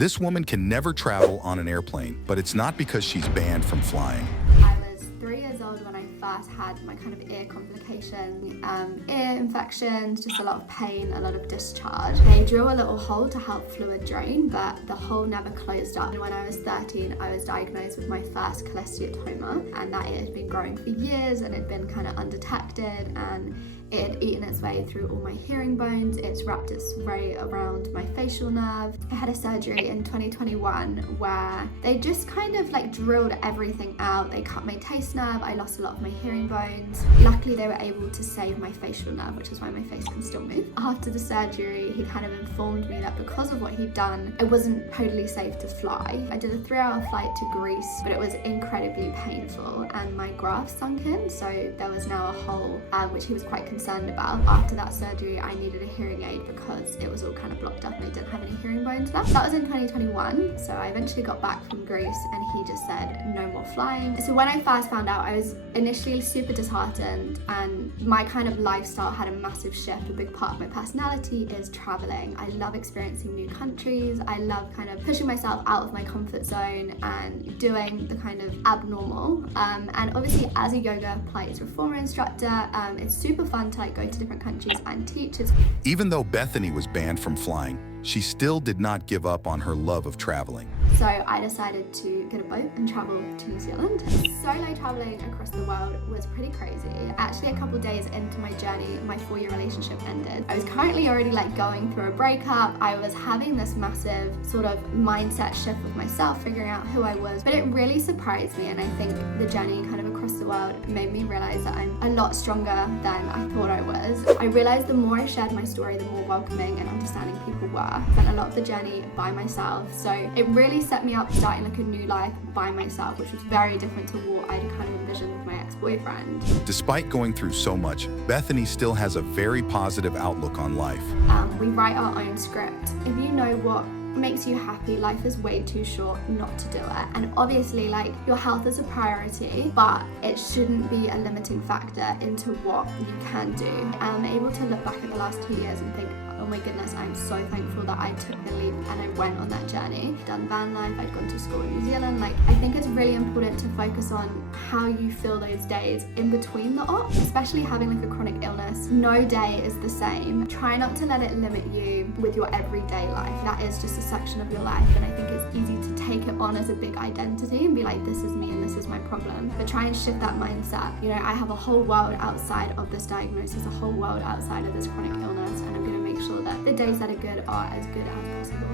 This woman can never travel on an airplane, but it's not because she's banned from flying. I was 3 years old when I first had my kind of ear complication, ear infections, just a lot of pain, a lot of discharge. They drew a little hole to help fluid drain, but the hole never closed up. And when I was 13, I was diagnosed with my first cholesteatoma, and that it had been growing for years and it had been kind of undetected, and it had eaten its way through all my hearing bones. It's wrapped its way around my facial nerve. I had a surgery in 2021 where they just kind of like drilled everything out. They cut my taste nerve. I lost a lot of my hearing bones. Luckily, they were able to save my facial nerve, which is why my face can still move. After the surgery, he kind of informed me that because of what he'd done, it wasn't totally safe to fly. I did a 3-hour flight to Greece, but it was incredibly painful and my graft sunk in, so there was now a hole, which he was quite concerned about. After that surgery, I needed a hearing aid because it was all kind of blocked up and I didn't have any hearing bones left. That was in 2021, so I eventually got back from Greece and he just said no more flying. So when I first found out, I was initially super disheartened, and my kind of lifestyle had a massive shift. A big part of my personality is traveling. I love experiencing new countries. I love kind of pushing myself out of my comfort zone and doing the kind of abnormal. And obviously as a yoga Pilates reformer instructor, it's super fun to like go to different countries and teach. Even though Bethany was banned from flying, she still did not give up on her love of traveling. So I decided to get a boat and travel to New Zealand. Solo traveling across the world was pretty crazy. Actually, a couple days into my journey, my 4-year relationship ended. I was currently already like going through a breakup. I was having this massive sort of mindset shift with myself, figuring out who I was, but it really surprised me. And I think the journey kind of across the world made me realize that I'm a lot stronger than I thought I was. I realized the more I shared my story, the more welcoming and understanding people were. I spent a lot of the journey by myself, so it really set me up starting like a new life by myself, which was very different to what I'd kind of envisioned with my ex-boyfriend. Despite going through so much, Bethany still has a very positive outlook on life. We write our own script. If you know what makes you happy, life is way too short not to do it. And obviously like your health is a priority, but it shouldn't be a limiting factor into what you can do. I'm able to look back at the last 2 years and think, oh my goodness, I'm so thankful that I took the leap and I went on that journey. I'd done van life, I'd gone to school in New Zealand. Like, I think it's really important to focus on how you feel those days in between the ops, especially having like a chronic illness. No day is the same. Try not to let it limit you with your everyday life. That is just a section of your life, and I think it's easy to take it on as a big identity and be like, this is me and this is my problem. But try and shift that mindset. You know, I have a whole world outside of this diagnosis, a whole world outside of this chronic illness, and I'm going to make sure that the days that are good are as good as possible.